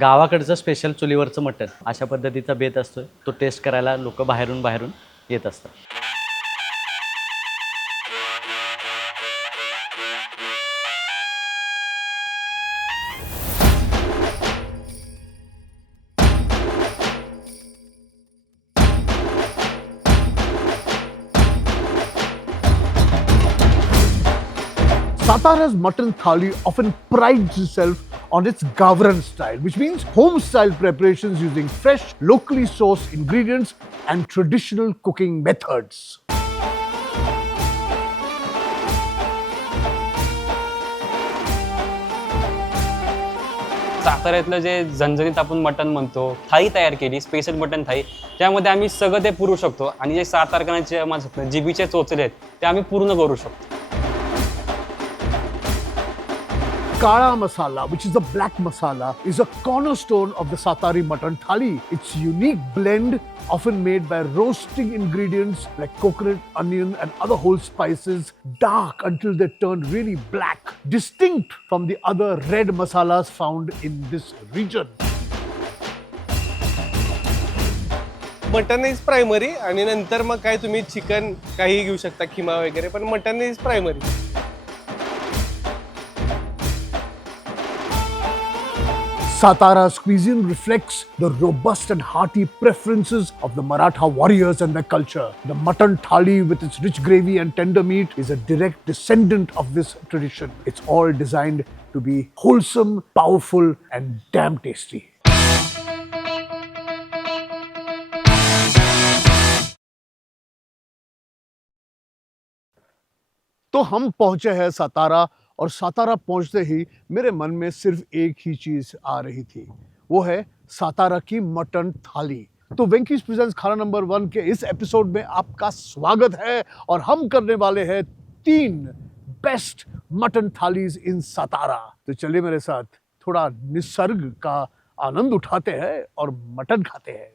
गावाकडचं स्पेशल चुलीवरचं मटण अशा पद्धतीचा बेत असतो. तो टेस्ट करायला लोक बाहेरून बाहेरून येत असतात. Satara's mutton thali often prides itself on its Gavran style, which means home-style preparations using fresh, locally sourced ingredients and traditional cooking methods. साताऱ्यातलं जे झणझणीत आपण मटण म्हणतो, थाळी तयार केली, स्पेशल मटण थाळी. त्यामध्ये आम्ही सगळं ते पुरू शकतो आणि जे सातारकरांचे माझं जिभीचे चोचले आहेत ते आम्ही पूर्ण करू शकतो. Kala masala, which is a black masala, is a cornerstone of the Satari mutton thali. Its unique blend, often made by roasting ingredients like coconut, onion, and other whole spices, dark until they turn really black, distinct from the other red masalas found in this region. Mutton is primary आणि नंतर मग काय तुम्ही chicken काही घेऊ शकता, किमा वगैरे, पण mutton is primary. Satara's cuisine reflects the robust and hearty preferences of the Maratha warriors and their culture. The mutton thali with its rich gravy and tender meat is a direct descendant of this tradition. It's all designed to be wholesome, powerful, and damn tasty. तो हम पहुंचे हैं सातारा, और सातारा पहुंचते ही मेरे मन में सिर्फ एक ही चीज आ रही थी, वो है सातारा की मटन थाली. तो वेंकीज प्रेजेंट्स खाना नंबर 1 के इस एपिसोड में आपका स्वागत है, और हम करने वाले हैं 3 बेस्ट मटन थालीज इन सातारा. तो चलिए मेरे साथ थोड़ा निसर्ग का आनंद उठाते हैं और मटन खाते हैं.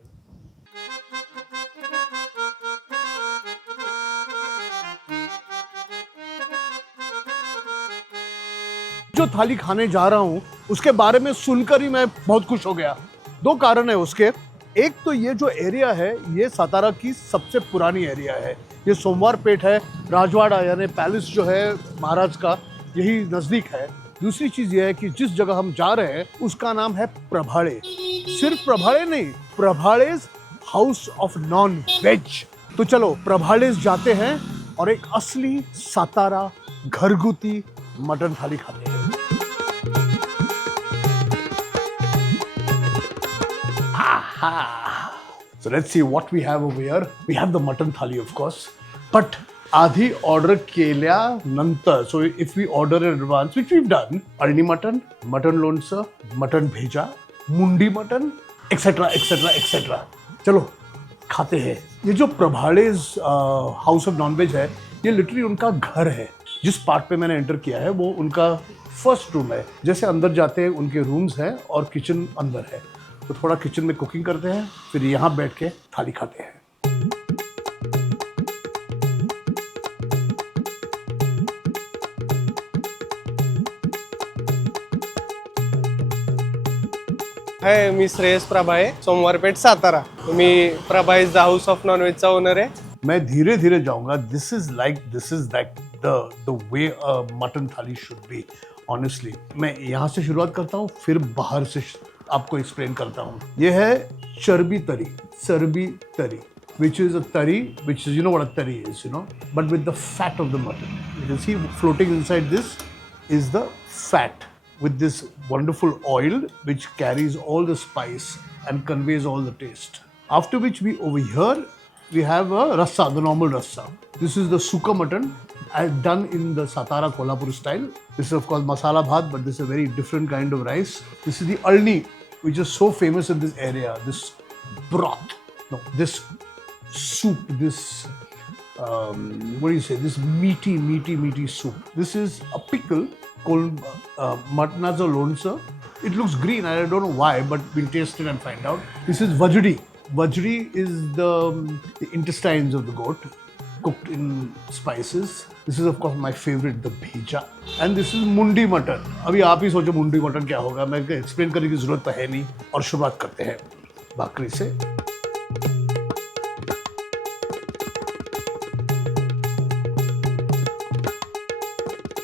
जो थाली खाने जा रहा हूं उसके बारे में सुनकर ही मैं बहुत खुश हो गया. 2 कारण है उसके. एक तो ये जो एरिया है ये सातारा की सबसे पुरानी एरिया है. ये सोमवार पेट है, राजवाड़ा यानी पैलेस जो है महाराज का, यही नजदीक है. दूसरी चीज ये है कि जिस जगह हम जा रहे हैं उसका नाम है प्रभाड़े. सिर्फ प्रभाड़े नहीं, प्रभाड़ेज हाउस ऑफ नॉन वेज. तो चलो प्रभाड़ेज जाते हैं और एक असली सातारा घरगुती मटन थाली खाते हैं. So let's see what we have over here. We have the mutton thali, of course, but आधी ऑर्डर केल्यानंतर, so if we order in advance, which we've done, अळणी मटन, मटन लोणचं, मटन भेजा, मुंडी मटन, एक्सेट्रा एक्सेट्रा एक्सेट्रा. चलो खाते हैं. ये जो प्रभाड़ेज हाउस ऑफ नॉनवेज है, ये लिटरली उनका घर है. जिस पार्ट पे मैंने एंटर किया है वो उनका फर्स्ट रूम है. जैसे अंदर जाते हैं उनके रूम्स हैं और किचन अंदर है. तो थोड़ा किचन में कुकिंग करते हैं, फिर यहाँ बैठ के थाली खाते हैं. हाय, मी श्रेयस प्रभाळे, सोमवारपेठ सातारा. मी Prabha is the house of नॉनव्हेजचा ओनर आहे. मैं धीरे धीरे जाऊंगा. This is like the way a mutton thali should be. Honestly मैं यहाँ से शुरुआत करता हूँ, फिर बाहर से आपको एक्सप्लेन करता हूँ. ये है चर्बी तरी, which is a tari, which is, you know what a tari is, you know, but with the fat of the mutton. You can see floating inside this is the fat with this wonderful oil which carries all the spice and conveys all the taste. After which over here we have a rassa, the normal rassa. This is the suka mutton done in the Satara Kolhapur style. This is of course masala bhat, but this is a very different kind of rice. This is the alni, which is so famous in this area. This broth, no, this soup, this what do you say? This meaty soup. This is a pickle called matnaza lonsa. It looks green. I don't know why, but we'll taste it and find out. This is vajdi. Vajdi is the intestines of the goat. cooked in spices. This is of course my favorite, the bheja, and this is मुंडी mutton. अभी आप ही सोचो मुंडी mutton क्या होगा, मैं explain करने की जरूरत तो है नहीं. और शुरुआत करते हैं भाकरी से.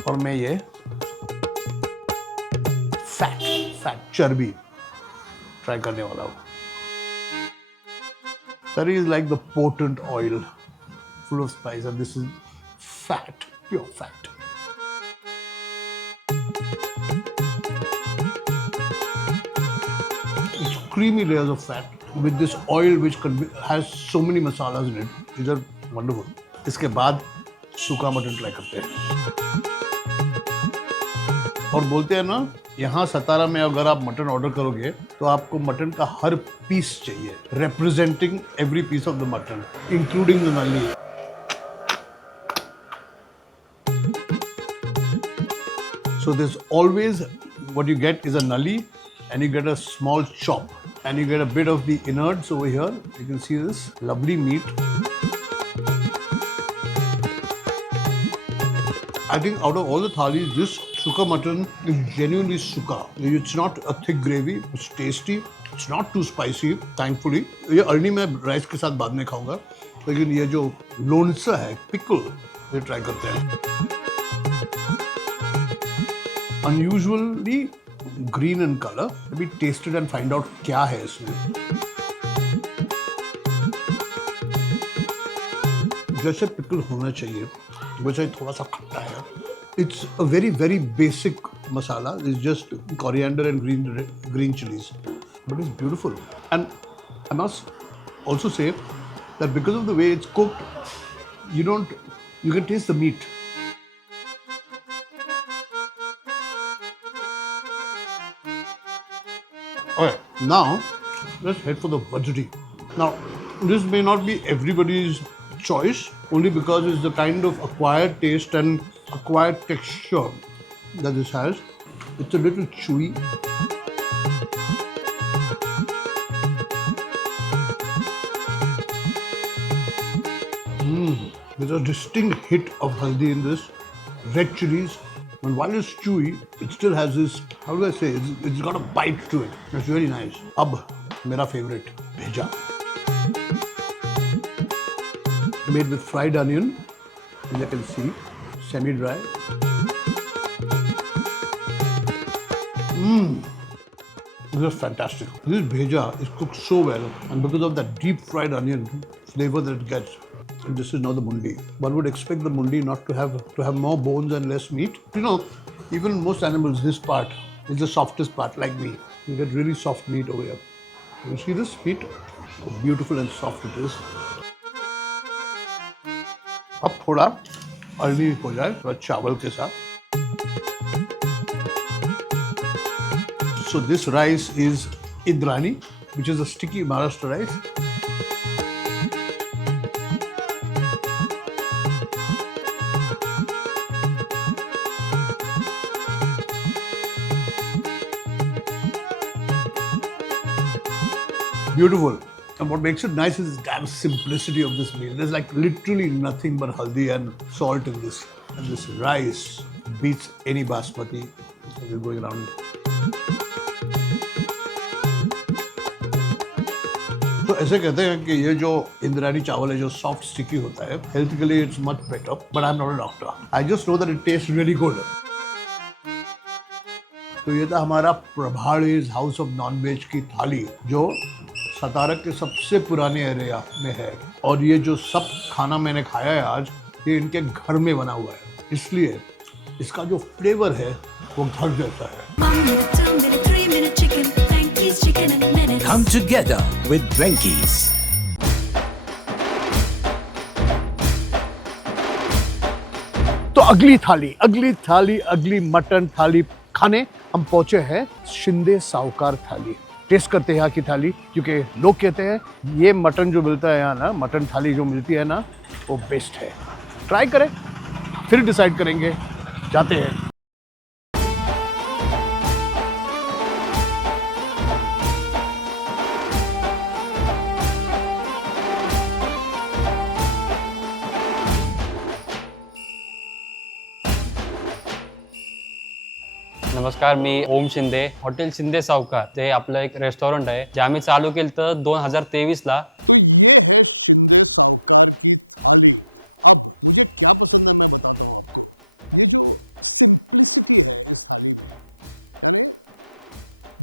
और मैं ये फैट चर्बी ट्राई करने वाला हूँ. That is like the potent oil, full of spice, and this is fat, pure fat. It's creamy layers of fat with this oil which has so many masalas in it. These are wonderful. इसके बाद सूखा mutton try करते हैं. और बोलते हैं ना, यहाँ सतारा में अगर आप मटन ऑर्डर करोगे तो आपको मटन का हर पीस चाहिए, representing every piece of the mutton, including the nalli. So there's always, what you get is a nalli, and you get a small chop, and you get a bit of the innards over here. You can see this lovely meat. I think out of all the thalis, this Sukha mutton is genuinely sukha. It's not a thick gravy. It's tasty. It's not too spicy, thankfully. ये अरनी मैं rice के साथ बाद में खाऊंगा, लेकिन ये जो लोनसा है, पिकल, ये ट्राई करते हैं. Unusually green in color. Let me taste it and find out क्या है इसमें. जैसे पिकल होना चाहिए, वैसे ही थोड़ा सा खट्टा है. It's a very, very basic masala. It's just coriander and green chilies, but it's beautiful. And I must also say that because of the way it's cooked, you can taste the meat. Okay, now let's head for the vajri. Now, this may not be everybody's choice, only because it's the kind of acquired taste and acquired texture that this has. It's a little chewy. There's a distinct hit of haldi in this, red chilies, and while it's chewy, it still has this, how do I say, it's got a bite to it. It's very nice. Ab, mera favorite, bheja. Made with fried onion, as you can see, semi-dry. This is fantastic. This bheja is cooked so well, and because of that deep fried onion flavor that it gets, this is now the mundi. One would expect the mundi not to have more bones and less meat. You know, even most animals, this part is the softest part, like me. You get really soft meat over here. You see this meat? How beautiful and soft it is. अब थोड़ा अरनी हो जाए, थोड़ा चावल के साथ. So this rice is Indrani, which is a sticky Maharashtra rice. Beautiful. And what makes it nice is the damn simplicity of this meal. There's like literally nothing but haldi and salt in this. And this rice beats any basmati that is going around. तो ऐसे कहते हैं कि ये जो इंद्रायणी चावल है, जो सॉफ्ट स्टिकी होता है, हेल्थ के लिए it's much better, but I am not a doctor. I just know that it taste really good. तो ये था हमारा प्रभाड़ीज हाउस ऑफ नॉनवेज की थाली, जो सतारा के सबसे पुराने एरिया में है. और ये जो सब खाना मैंने खाया है आज, ये इनके घर में बना हुआ है, इसलिए इसका जो फ्लेवर है वो घर जैसा है. 1 minute, 2 minute, 3 minute chicken. Frankie's chicken in a minute. Come together with Frankie's. तो अगली मटन थाली खाने हम पहुंचे हैं शिंदे साहूकार थाली. टेस्ट करते हैं यहाँ की थाली, क्योंकि लोग कहते हैं ये मटन जो मिलता है यहाँ ना, मटन थाली जो मिलती है ना, वो बेस्ट है. ट्राई करें, फिर डिसाइड करेंगे. जाते हैं. नमस्कार, मी ओम शिंदे. हॉटेल शिंदे सावकार ते आपलं एक रेस्टॉरंट आहे जे आम्ही चालू केलं तर 2023ला. तो ये है शिंदे सावकार की थाली. अब मुझे क्या पसंद है मैं बताता हूँ आपको. ये जो सिंप्लिसिटी है इस थाली में, यानी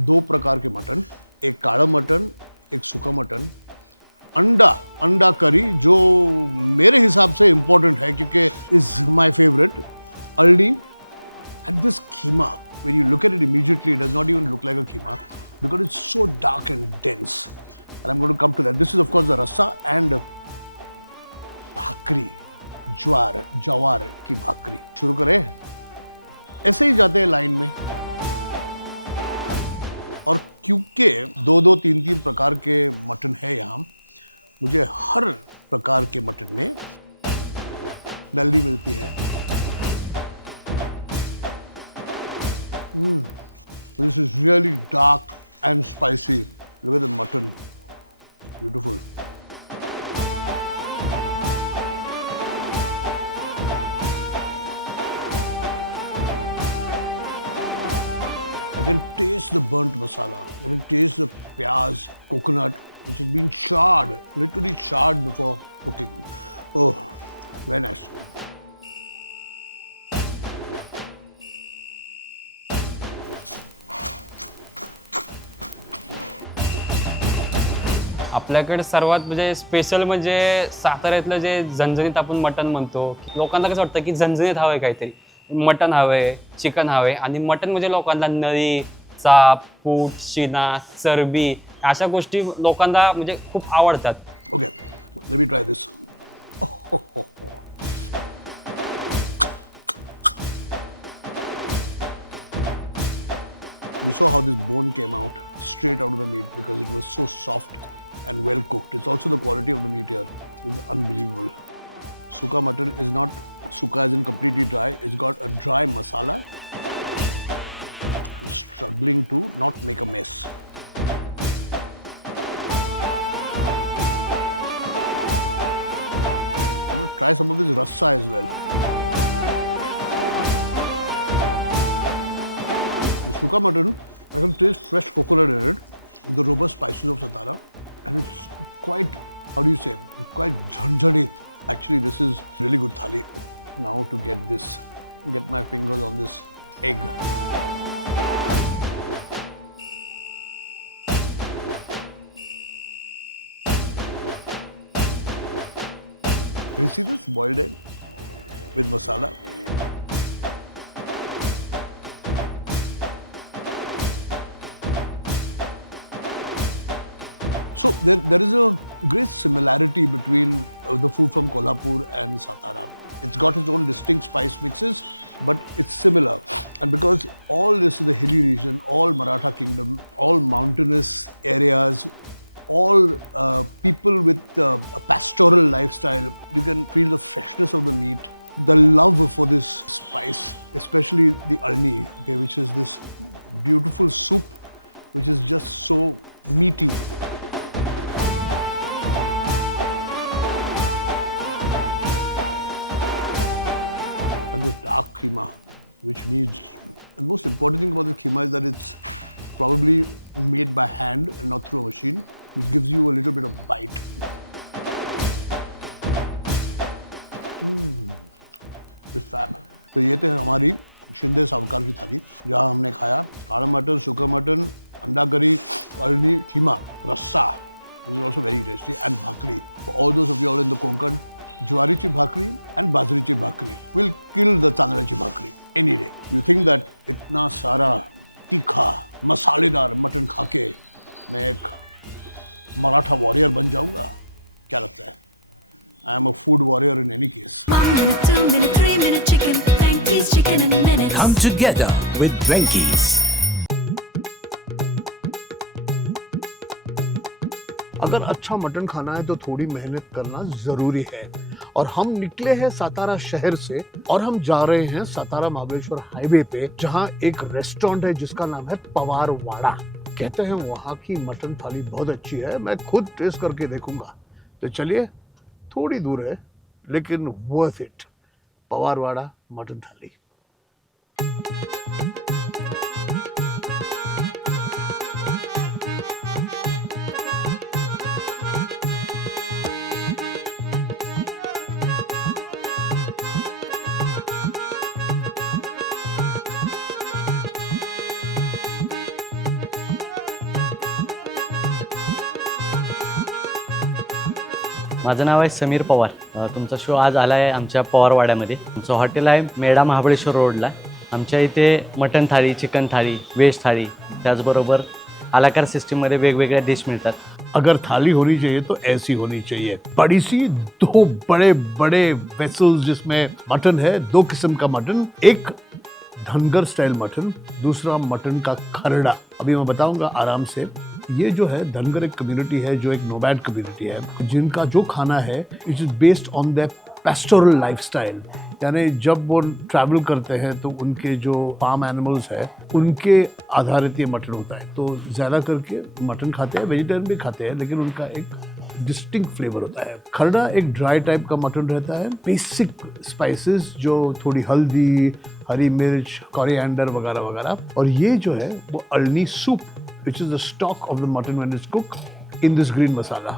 2 प्रकार के मटन, एक काला मटन, एक सूखा मटन, अंडा करी जो मेरे हिसाब से इम्पोर्टेंट है क्योंकि is my favourite, अल्डी, and this keema. When you look at it immediately, it does not even look like a keema because it's so dark and dense. And I'm going to come to that. This is of course the rasa and भाकरी, जवार की भाकरी. शुरू करें. ऐसे ही जाते हैं line में. और क्योंकि 2-2, 3-3 प्रकार के मटन है यहाँ, मुझे हर प्रकार के मटन में नल्ली मिलती है. This is really dark and spicy. Look at the mutton. Beautiful. I can taste the burnt masala. I can taste the pyaz, coconut, which has been charred, literally charred before cooking. Oh, very nice. आपल्याकडे सर्वात म्हणजे special म्हणजे साताऱ्यातलं जे झणझणीत आपण mutton म्हणतो. लोकांना कसं वाटतं की झणझणीत हवंय काहीतरी, मटण हवंय, चिकन हवंय. आणि मटण म्हणजे लोकांना नळी, चाप, पूट, शिना, चरबी अशा गोष्टी लोकांना म्हणजे खूप आवडतात. Okay, let me try this. Oh. You saw how this bone came out straight out of the meat because it was so soft and well cooked. It's also the quality of the meat here is unbelievable. Suka mutton is not suka as in completely dry. It's got a dry masala. I'm struggling to not make a mess. I'm going to try some of this rasa as well. The suka mutton, I can taste fresh coconut in it, the robust spices of Satara, and it's quite, how do you say, quite jhanjhanit. Actually, this is really good thali. Now to get this, get my fingers on this egg. Do you see this boiled egg with masala? So there is a great similarity between the food from Kolhapur and Satara. It's got its own distinct spice mixes, but it's similar. And because all this is the hilly region, all Maratha kingdom, all mountainous areas, all people with a pastoral lifestyle, you can feel the freshness of the meat, the love for this spice, especially the alni, okay, which is this beautiful soup, which is just so meaty. And this dark keema, which needs, the most important thing about the keema is that it's probably made by hand and not through a machine, which gives you a little bit of bite. It's fab. तो ये थे हमारी शिंदे सावकार की थाली, जहाँ हमने खाया काला मटन, सूखा मटन, अंडा करी, अरनी, कीमा, रस्सा, which is also very tasty, and bhakri. For all those of you all in the Konkan, ज्वारीची भाकरी and बाजरीची भाकरी will kill the तांदळाची भाकरी any day. You think that इतना सारा तीखा मसालेदार मटन खा के मैं एक मराठा वॉरियर बन जाऊंगा? क्या लगता है? I am a food warrior in any case. 1 minute, 2 minute, 3 minute chicken. Frankie's chicken in minutes. Come together with Drankies. अगर अच्छा मटन खाना है तो थोड़ी मेहनत करना जरूरी है। और हम निकले हैं सातारा शहर से और हम जा रहे हैं सातारा महाबलेश्वर हाईवे पे, जहां एक रेस्टोरेंट है जिसका नाम है पवार वाड़ा। कहते हैं वहां की मटन थाली बहुत अच्छी है, मैं खुद टेस्ट करके देखूंगा। तो चलिए, थोड़ी दूर है लेकिन worth it, Pawar Wada mutton thali. माझं नाव आहे समीर पवार. तुमचा शो आज आला आहे आमच्या पवारवाड्यामध्ये. आमचं हॉटेल आहे मेढा महाबळेश्वर रोडला. आमच्या इथे मटन थाळी, चिकन थाळी, व्हेज थाळी, त्याचबरोबर आलाकार सिस्टीममध्ये वेगवेगळ्या डिश मिळतात. अगर थाली होनी चाहिए तो ऐसी होनी चाहिए, बड़ी सी, 2 बड़े बड़े वेसल्स जिसमें मटन है, 2 किस्म का मटन, एक धनगर स्टाइल मटन, दूसरा मटन का खरड़ा. अभी मैं बताऊंगा आराम से. ये जो है धनगर एक कम्युनिटी है जो एक नोमैड कम्युनिटी है, जिनका जो खाना है it is based on their pastoral lifestyle. यानी जब वो ट्रैवल करते हैं तो उनके जो फार्म एनिमल्स है उनके आधारित ये मटन होता है. तो ज़्यादा करके मटन खाते हैं, वेजिटेरियन भी खाते हैं, लेकिन उनका एक डिस्टिंक्ट फ्लेवर होता है. खरड़ा एक ड्राई टाइप का मटन रहता है. बेसिक स्पाइसेस जो थोड़ी हल्दी, हरी मिर्च, कोरिएंडर वगैरह वगैरह. और ये जो है वो अळनी soup which is the stock of the mutton when it's cooked in this green masala.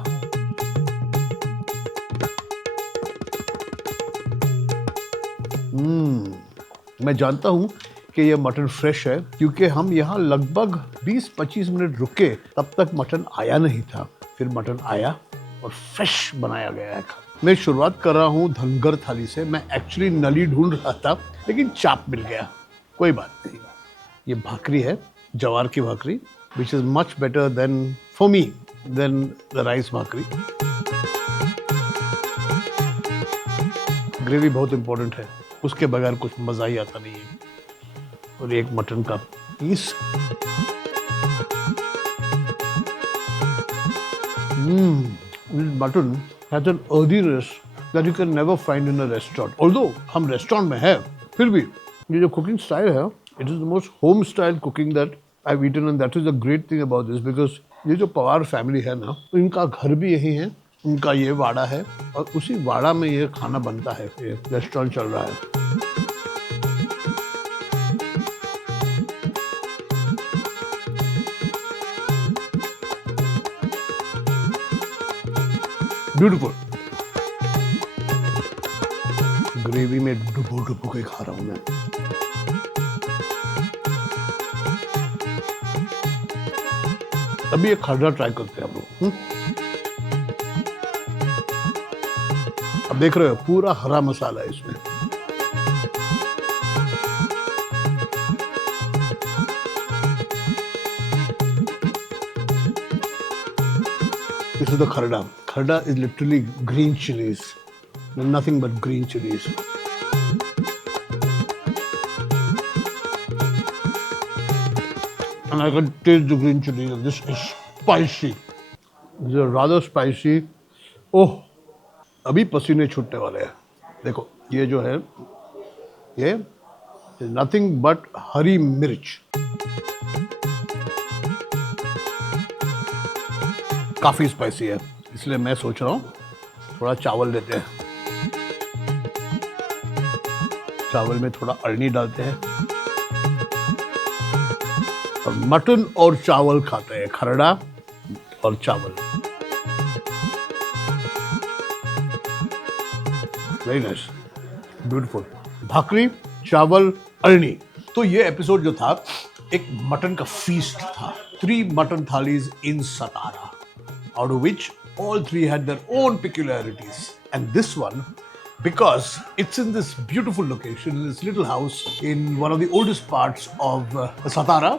मैं जानता हूँ कि ये मटन फ्रेश है क्योंकि हम यहाँ लगभग 20-25 मिनट रुके, तब तक मटन आया नहीं था. फिर मटन आया और फ्रेश बनाया गया है. मैं शुरुआत कर रहा हूँ धनगर थाली से. मैं एक्चुअली नली ढूंढ रहा था लेकिन चाप मिल गया. कोई बात नहीं. ये भाकरी है, जवार की भाकरी, which is much better than for me than the rice bhakri. Gravy बहुत इंपॉर्टेंट है, उसके बगैर कुछ मज़ा ही आता नहीं है. और एक मटन का piece. Mutton has an earthiness that you can never find in a restaurant. Although हम रेस्टोरेंट में है, फिर भी ये जो कुकिंग स्टाइल है, it is the most home style cooking that I've eaten, and that is the great thing about this, because ये जो पवार फैमिली है ना, इनका घर भी यही है, उनका ये वाड़ा है और उसी वाड़ा में ये खाना बनता है. ये रेस्टोरेंट चल रहा है. ब्यूटीफुल. ग्रेवी में डुबो डुबो के खा रहा हूँ मैं. अभी एक खरड़ा ट्राई करते हैं हम लोग. अब देख रहे हो पूरा हरा मसाला है इसमें. This is the kharda. Kharda is literally green chilies. Nothing but green chilies. And I can taste the green chilies. This is spicy. This is rather spicy. Oh, अभी पसीने छूटने वाले हैं. देखो ये जो है ये is nothing but हरी मिर्च. काफी स्पाइसी है, इसलिए मैं सोच रहा हूँ थोड़ा चावल लेते हैं. चावल में थोड़ा अळनी डालते हैं और मटन और चावल खाते हैं. खरड़ा और चावल. Very nice, beautiful. भाकरी, चावल, अळनी. तो ये एपिसोड जो था एक मटन का फीस्ट था. 3 mutton thalis in Satara, out of which all 3 had their own peculiarities. And this one, because it's in this beautiful location, in this little house in one of the oldest parts of Satara,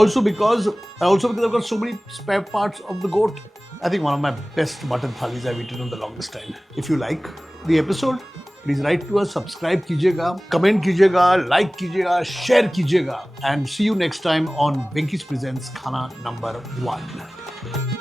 also because I've got so many spare parts of the goat. I think one of my best mutton thalis I've eaten in the longest time. If you like the episode, please write to us, subscribe कीजिएगा, comment कीजिएगा, like कीजिएगा, share कीजिएगा, and see you next time on Venky's Presents Khana number 1.